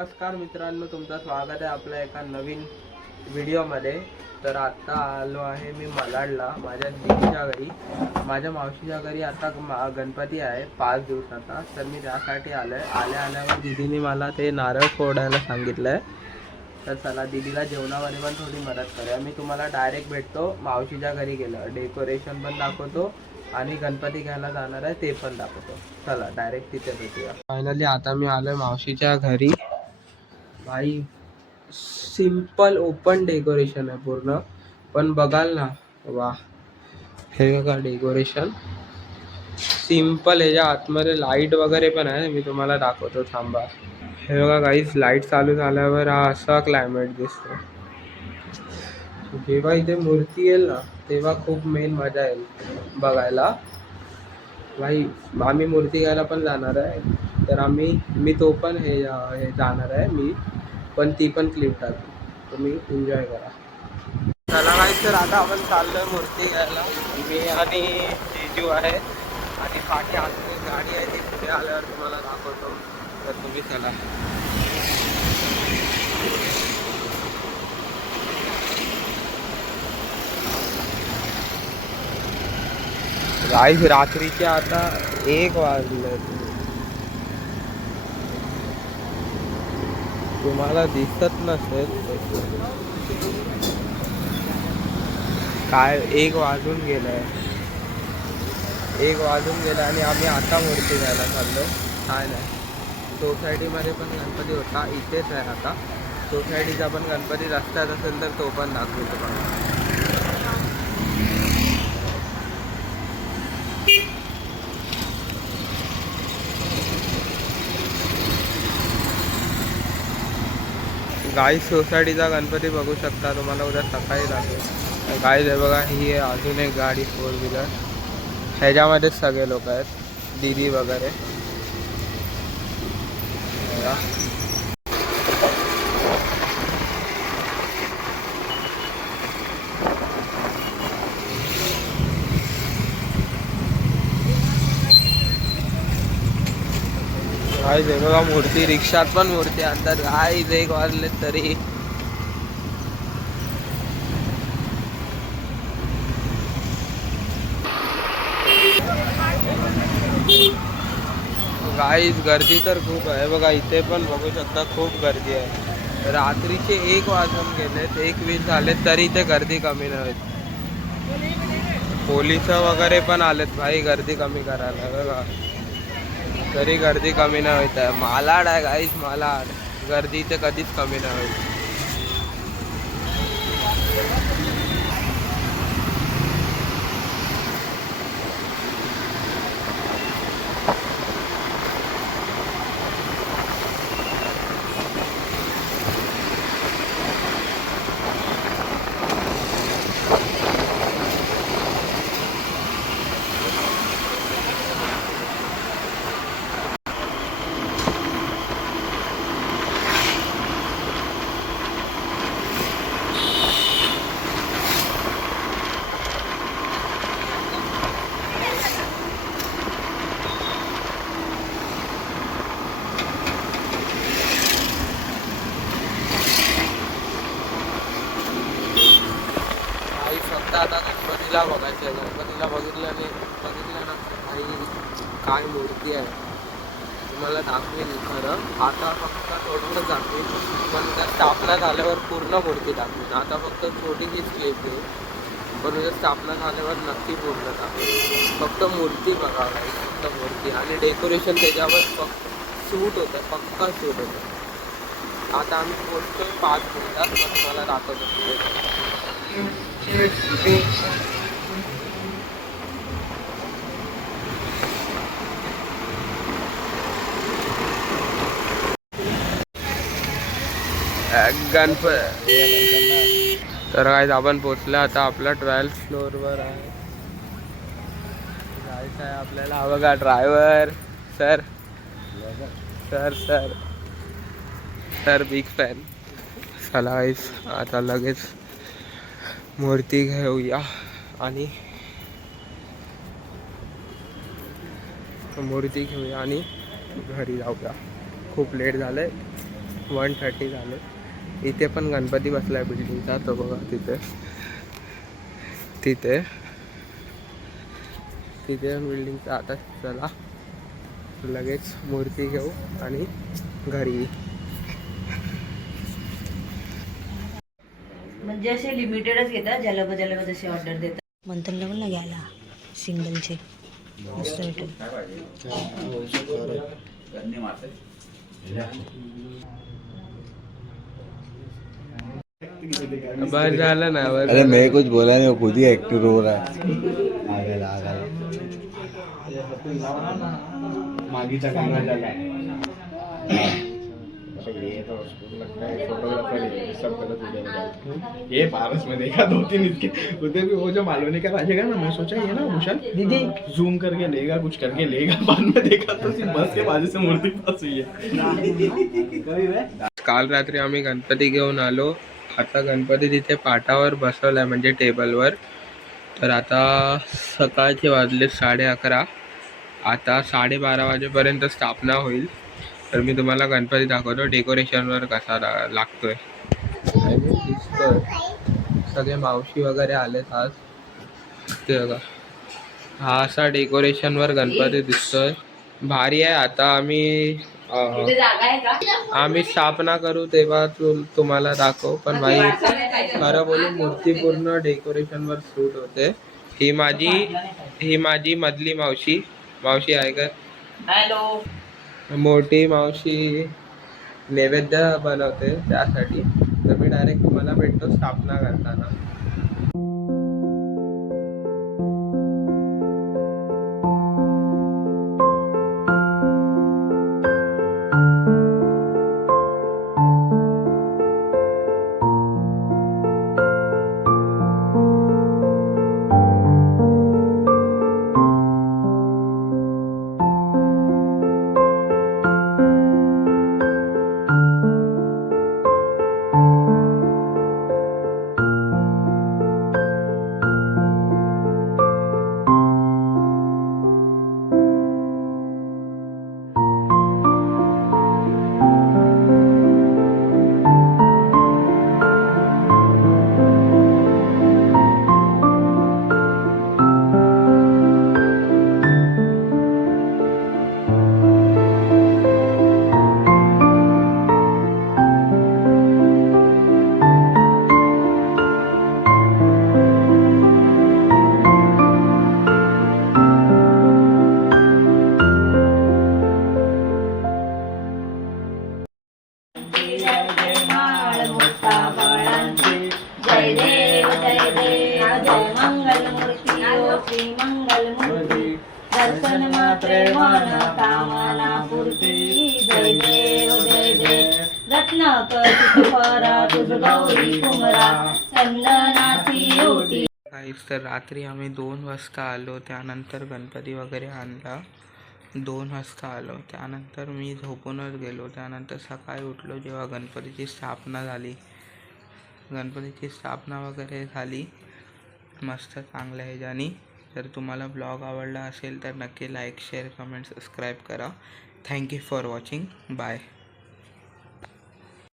नमस्कार मित्रांनो, तुमचं स्वागत आहे आपल्या एका नवीन व्हिडिओमध्ये. तर आता आलो आहे मी मालाडला माझ्या दीदीच्या घरी. माझ्या मावशीच्या घरी आता गणपती आहे 5 दिवसाचा. तर मी त्यासाठी आलो आहे. आल्यावर दीदीने मला ते नारळ फोडायला सांगितलं आहे. तर चला दीदीला जेवणामध्ये पण थोडी मदत करूया. मी तुम्हाला डायरेक्ट भेटतो मावशीच्या घरी गेलं. डेकोरेशन पण दाखवतो आणि गणपती घ्यायला जाणार आहे ते पण दाखवतो. चला डायरेक्ट तिथे भेटूया. फायनली आता मी आलो आहे मावशीच्या घरी. भाई सिंपल ओपन डेकोरेशन आहे पूर्ण, पण बघाल ना, वा हे बघा डेकोरेशन सिंपल. ह्याच्या आतमध्ये लाईट वगैरे पण आहे, मी तुम्हाला दाखवतो थांबा. हे बघा गाईस, लाईट चालू झाल्यावर हा असा क्लायमेट दिसतो. जेव्हा इथे मूर्ती येईल ना तेव्हा खूप मेन मजा येईल बघायला. भाई आम्ही मूर्ती घ्यायला पण जाणार आहे, तर मी तो पण हे जाणार आहे मी पण, ती पण क्लिप टाकू, तुम्ही एन्जॉय करा. चला गाईस, तर आता आपण चाललोय मूर्ती घ्यायला. मी आणि जीजू आहे आणि पाठी आतमध्ये गाडी आहे, ती पुढे आल्यावर तुम्हाला दाखवतो. तर तुम्ही चला. गाईस रात्रीचे आता 1 वाजले. तुम्हाला दिसत नसेल काय, 1 वाजून गेलंय. 1 वाजून गेलं आणि आम्ही आता मूर्ती घ्यायला चाललो. काय नाही, सोसायटीमध्ये पण गणपती होता, इथेच आहे आता. सोसायटीचा पण गणपती रस्त्यात असेल तर तो पण दाखवतो तुम्हाला. गाईस सोसायटीचा गणपती बघू शकता, तुम्हाला उद्या सकाळी दाखवेल. गाईस आहे बघा, ही आहे अजून एक गाडी 4 व्हीलर. ह्याच्यामध्येच सगळे लोक आहेत, दीदी वगैरे. गाईस आहे बघा मूर्ती, रिक्षात पण मूर्ती आणतात. गाईस 1 वाजले तरी. गाईस गर्दी तर खूप आहे बघा, इथे पण बघू शकता खूप गर्दी आहे. रात्रीचे 1 वाजून गेलेत, 1:20 झाले तरी इथे गर्दी कमी नाही. पोलिस वगैरे पण आलेत भाई गर्दी कमी करायला बघा, तरी गर्दी कमी नाही होत आहे. मालाड आहे गाईस, मालाड. गर्दी इथे कधीच कमी नाही होत. आता गणपतीला बघायचं आहे. गणपतीला बघितल्यानंतर काही काय मूर्ती आहे तुम्हाला दाखवेल. खरं आता फक्त थोडंसं दाखवेल, पण त्या स्थापना झाल्यावर पूर्ण मूर्ती दाखवेल. आता फक्त छोटीशी क्लिप आहे, पण उद्या स्थापना झाल्यावर नक्की पूर्ण दाखवेल. फक्त मूर्ती बघावं लागेल, फक्त मूर्ती आणि डेकोरेशन त्याच्यावर फक्त सूट होतं, पक्का सूट होतं. आता आम्ही पोचतोय 5 मिनिटात, मग तुम्हाला दाखवतो. तर काय आपण पोचलो आता आपल्या 12th फ्लोअरवर आहे. जायचं आहे आपल्याला. हा बघा driver sir, sir sir sir big fan. चला गाईस आता लगेच मूर्ती घेऊया आणि घरी जाऊया. खूप लेट झालंय. 1:30 झाले. इथे पण गणपती बसलाय बिल्डिंगचा, तो बघा तिथे तिथे तिथे बिल्डिंगचा. आता चला लगेच मूर्ती घेऊ आणि घरी. म्हणजे असे लिमिटेडच घेतात, ज्याला ज्याला जशी ऑर्डर देतात. मंथनला पण ना घ्यायला सिंगलचे मस्त भेटेल. बस झालं ना. अरे मैं कुछ बोला नहीं, वो खुद ही एक्टिव हो रहा है. आगल मागीचा कॅमेरा झाला. ये तो लगता है फोटोग्राफर है, सब गलत हो जाएगा. ये पारस में देखा 2-3 इसके उधर भी. वो जो मालवनी का राजेगा ना, मैं सोचा ये ना भूषण दीदी जूम करके लेगा, कुछ करके लेगा. बाद में देखा तो सिर्फ बस के बाजू से मूर्ति पास हुई है. काल रात्री आम्ही गणपती घेऊन आलो. आता गणपती तिथे पाटावर बसवलाय म्हणजे टेबलवर. तर आता सकाळचे वाजले 11:30. आता 12:30 वाजेपर्यंत स्थापना होईल. तर मी तुम्हाला गणपती दाखवतो डेकोरेशनवर कसा लागतोय. दिसतोय सगळे मावशी वगैरे आलेत आज. ते बघा, हा असा डेकोरेशनवर गणपती दिसतोय, भारी आहे. आता आम्ही स्थापना करू तेव्हा तुम्हाला दाखव. पण भाई खरं बोलून मूर्ती पूर्ण डेकोरेशनवर सूट होते. ही माझी मधली मावशी आहे का. हॅलो. मोठी मावशी नैवेद्य बनवते त्यासाठी. तर मी डायरेक्ट तुम्हाला भेटतो स्थापना करताना. दर्शन मात्रे मन कामना पूर्ती. जय देव जय देव रत्नाकर तुझ गौरी कुमरा चंदनाची ओटी. काहीच तर रात्री आम्ही 2 वाजता आलो. त्यानंतर गणपती वगैरे आणला. 2 वाजता आलो. त्यानंतर मी झोपूनच गेलो. त्यानंतर सकाळी उठलो जेव्हा गणपतीची स्थापना झाली. गणपतीची स्थापना वगैरे झाली मस्त चांगल्या ह्याच्यानी. जर तुम्हाला ब्लॉग आवडला असेल तर नक्की लाईक शेअर कमेंट सबस्क्राईब करा. Thank you for watching. Bye.